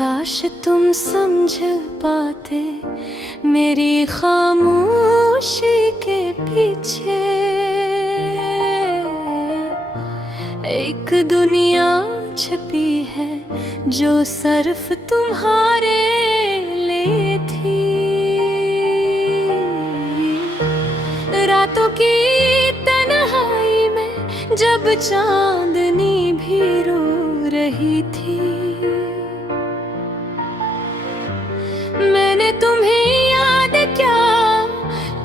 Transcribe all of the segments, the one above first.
काश तुम समझ पाते मेरी खामोशी के पीछे एक दुनिया छुपी है जो सिर्फ तुम्हारे लिए थी। रातों की तन्हाई में जब चांदनी भी रो रही थी, मैंने तुम्हें याद क्या,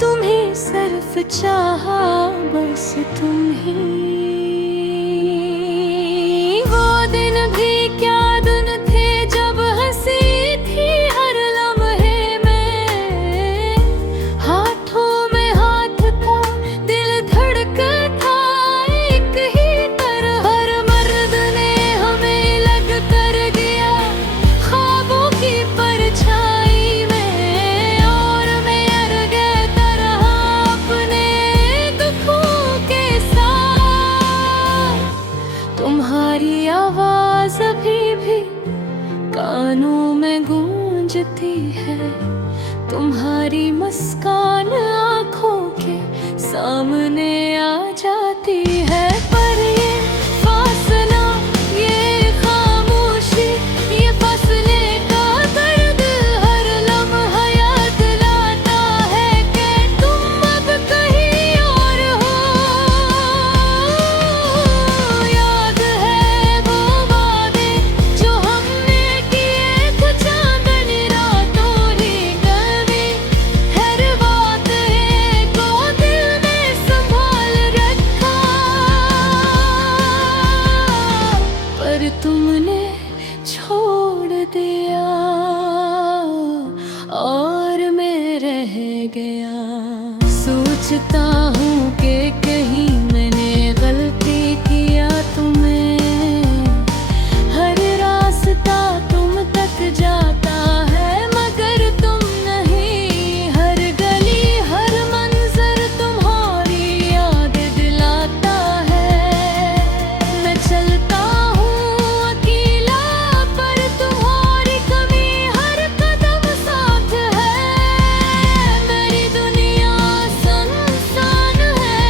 तुम्हें सिर्फ चाहा, बस तुम ही। वो दिन भी क्या दिन थे जब हंसी थी हर लम्हे में, हाथों में हाथ था, दिल धड़का था एक ही तरह। हर मर्द ने हमें लग कर दिया ख्वाबों की परछाई में, और मैं अर गए तरह अपने दुखों के साथ। तुम्हारी आवाज अभी भी कानों में गूंजती है, तुम्हारी मुस्कान आँखों के सामने आ जाती है। पर ये फासला, ये खामोशी, ये फासले का दर्द हर लम्हा याद दिलाता है कि तुम अब कहीं और हो। याद है वो वादे जो हमने किए थे चांदनी रातों ही कभी, हर बात को दिल में संभाल रखा, पर तुमने छोड़ दिया और मैं रह गया। सोचता हूँ कि कहीं मैंने गलती किया तुम्हें, हर रास्ता तुम तक जाता है मगर तुम नहीं, हर गली हर मंजर तुम्हारी याद दिलाता है। मैं चलता हूँ अकेला पर तुम्हारी कमी हर कदम साथ है, मेरी दुनिया सुनसान है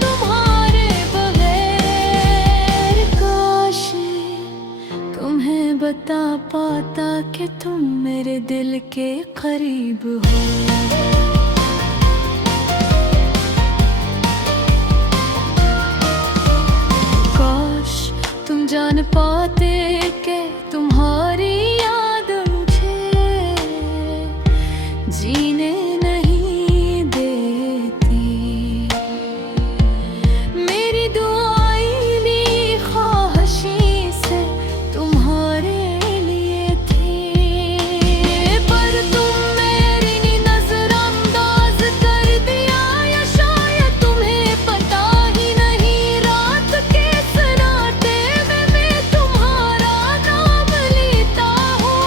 तुम्हारे बगैर। काश तुम्हें बता पाता कि तुम मेरे दिल के करीब हो। काश तुम जान पाते कि तुम्हारी याद मुझे जीने नहीं देती। मेरी दुआएं भी ख्वाहिशें से तुम्हारे लिए थी, पर तुम मेरी नजरअंदाज कर दिया, या शायद तुम्हें पता ही नहीं रात के सन्नाटे में मैं तुम्हारा नाम लेता हूँ।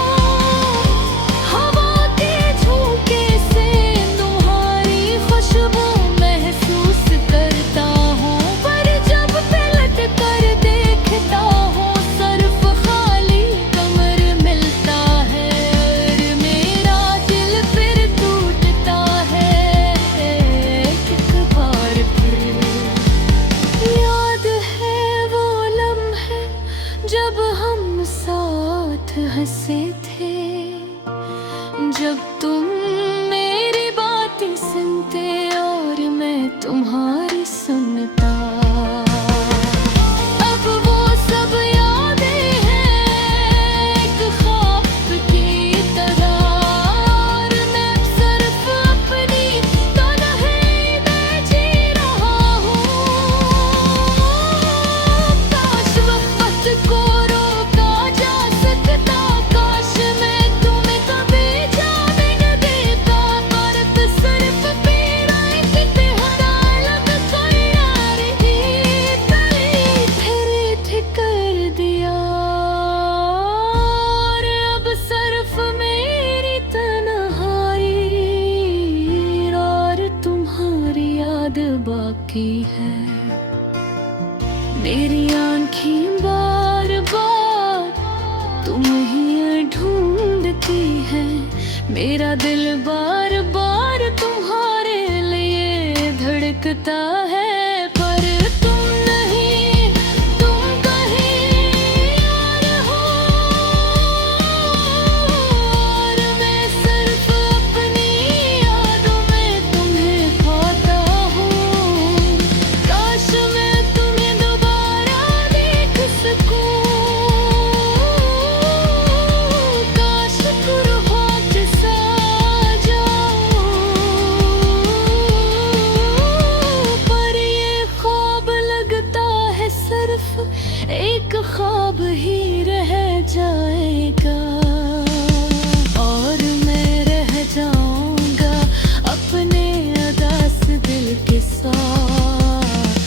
हवा के झोंके से तुम्हारी खुशबू महसूस करता हूँ, पर जब पलट कर देखता हूँ सिर्फ खाली कमर मिलता है, और मेरा दिल फिर टूटता है एक बार फिर। याद है वो लम्हे जब हम साथ हंसे थे, जब तुम मेरी बातें सुनते और मैं तुम्हारी सुनता। अब वो सब यादें हैं एक ख्वाब की तरह, और मैं सिर्फ अपनी तन्हाई में जी रहा हूँ। काश वक्त को रोका जा सकता, काश मैं तुम्हें कभी जाने न देता, पर सिर्फ मेरा एक तेरा लग कर आ रही तली फिर कर दिया, और अब सिर्फ मेरी तन्हाई और तुम्हारी याद बाकी है। मेरी आँखें बार बार तुम ही ढूंढ मेरा दिल बार बार तुम्हारे लिए धड़कता है, पर तुम नहीं, तुम कहीं और हो। और मैं सिर्फ अपनी यादों में तुम्हें खोता हूँ। काश मैं तुम्हें दोबारा देख सकूं, काश कुर्बान सा जाऊं। पर ये ख्वाब लगता है सिर्फ एक ख्वाब ही रह जाएगा, और मैं रह जाऊंगा अपने उदास दिल के साथ।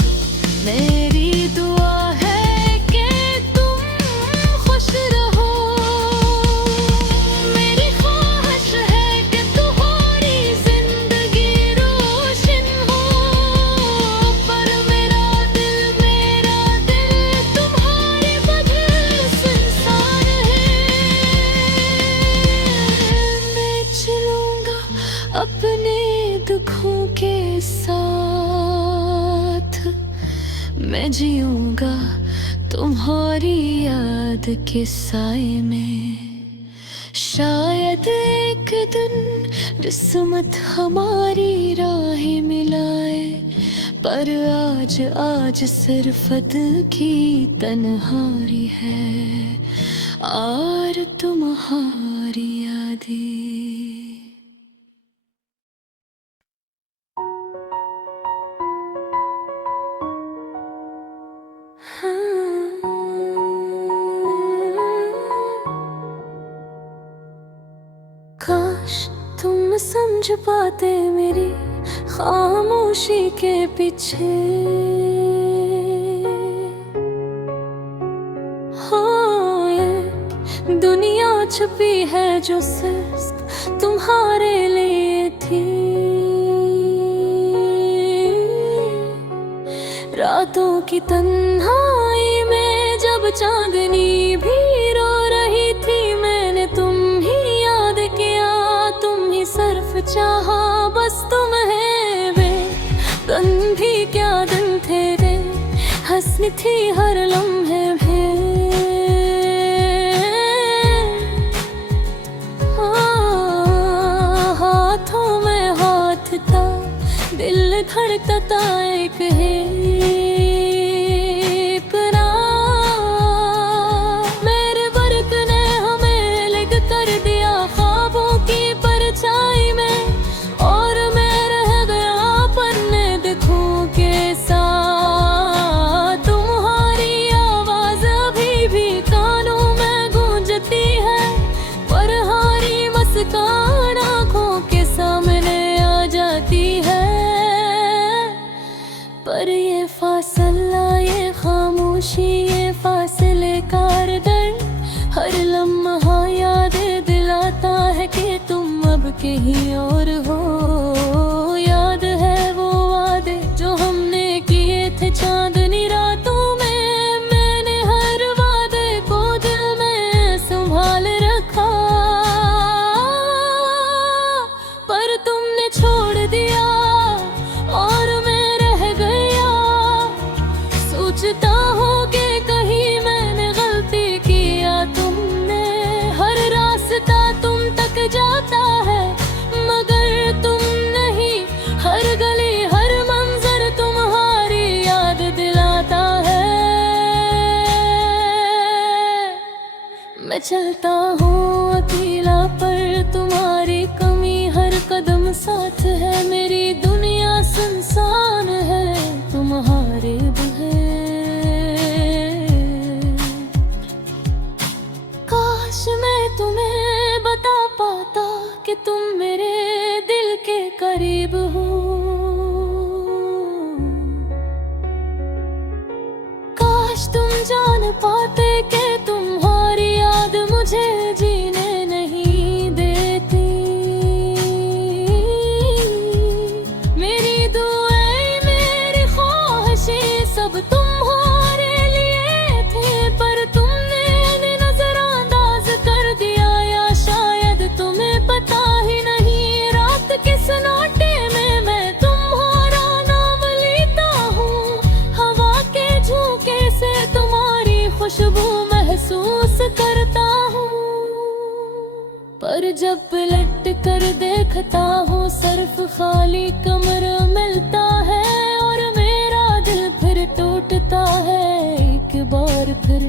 मेरी दुआ है कि तुम खुश रहो, मेरी ख्वाहिश है कि तुम्हारी जिंदगी रोशन हो। पर मेरा दिल तुम्हारे बगैर सुनसान है। मैं चलूंगा अपने दुखों के साथ, मैं जीऊंगा तुम्हारी याद के साए में। शायद एक दिन किस्मत हमारी राहें मिलाए, पर आज सिर्फ दिल की तन्हाई है और तुम्हारी यादें। काश तुम समझ पाते मेरी खामोशी के पीछे। हाँ, ये दुनिया छुपी है जो सिर्फ तुम्हारे लिए थी। रातों की तन्हाई में जब चांदनी भी रो रही थी, मैंने तुम ही याद किया, तुम ही सिर्फ चाहा, बस तुम है वे दिन भी क्या दिन थे रे, हंसनी थी हर लम्हे में। हाथों में हाथ था, दिल धड़कता था एक है आँखों के सामने आ जाती है। पर ये फासला, ये खामोशी, ये फासले कार दर्द, हर लम्हा याद दिलाता है कि तुम अब कहीं और हो। याद है वो वादे जो हमने किए थे चांदनी रातों में, मैंने हर वादे को दिल में संभाल रखा, पर तुमने छोड़ दिया और मैं रह गया। सोचता हूँ कि कहीं मैंने गलती किया, तुमने हर रास्ता तुम तक जाता है, मगर तुम नहीं, हर गली हर मंजर तुम्हारी याद दिलाता है। मैं चलता हूँ अकेला, पर तुम्हारी कमी हर कदम साथ है। मेरी दुनिया सुनसान है तुम्हारे बगैर। काश मैं तुम्हें बता पाता कि तुम मेरे दिल के करीब हो। काश तुम जान पाते कि तुम्हारी याद मुझे जीने नहीं देती। मेरी दुआएं, मेरी ख्वाहिशें सब तुम्हारे लिए थे, पर तुमने नजरअंदाज कर दिया। पर जब पलट कर देखता हूँ सिर्फ खाली कमरा मिलता है, और मेरा दिल फिर टूटता है एक बार फिर।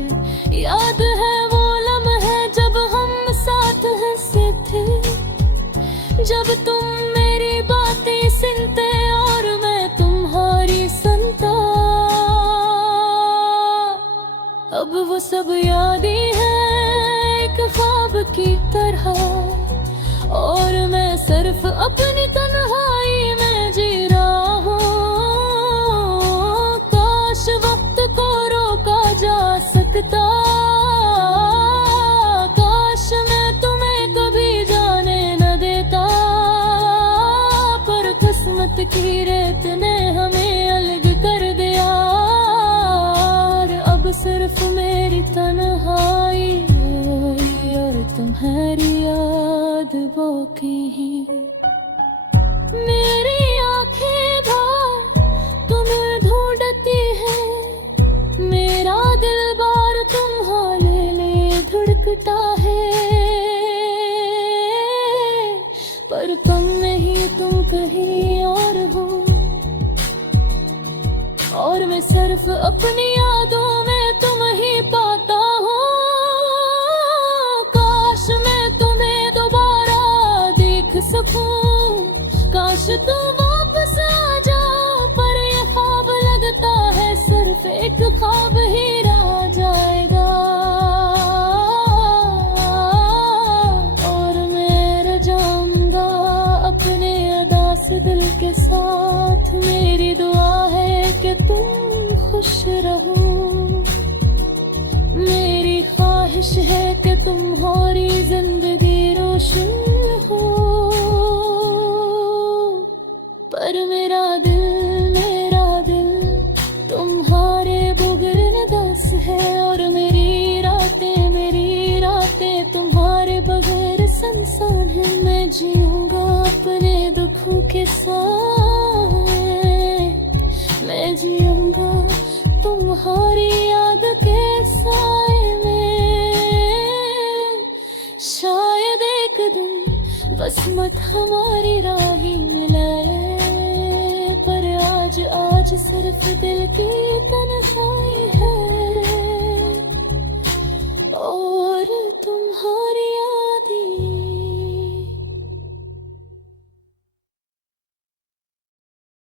याद है वो लम्हे जब हम साथ हंसे थे, जब तुम मेरी बातें सुनते और मैं तुम्हारी सुनता। अब वो सब यादें हैं एक ख्वाब की तरह, और मैं सिर्फ अपनी तन्हाई में जी रहा हूँ। काश वक्त को रोका जा सकता, काश मैं तुम्हें कभी जाने न देता, पर किस्मत की रेत ने हमें अलग कर दिया। अब सिर्फ मेरी तन्हाई और तुम्हारी याद बाकी है। मेरी आंखें बार तुम्हें ढूंढती है, मेरा दिल बार तुम्हारे लिए धड़कता है, पर तुम नहीं, तुम कहीं और हो, और मैं सिर्फ अपनी यादों में तुम ही पाता हूँ। काश मैं तुम्हें दोबारा देख सकूं, काश तुम वापस आ जाओ, पर ये ख्वाब लगता है सिर्फ एक ख्वाब ही रह जाएगा। और मैं रह जाऊंगा अपने अदास दिल के साथ, मेरी दुआ है कि तुम खुश रहो, मेरी ख्वाहिश है कि तुम्हारी जिंदगी रोशन हो। पर मेरा दिल तुम्हारे बुगरन दस है, और मेरी रातें तुम्हारे बगैर संसान है। मैं जीऊंगा अपने दुखों के साथ, मैं जीऊंगा तुम्हारी याद के साए में। शायद एक दिन बस मत हमारी राही मिलाए, पर आज सिर्फ दिल की तन्हाई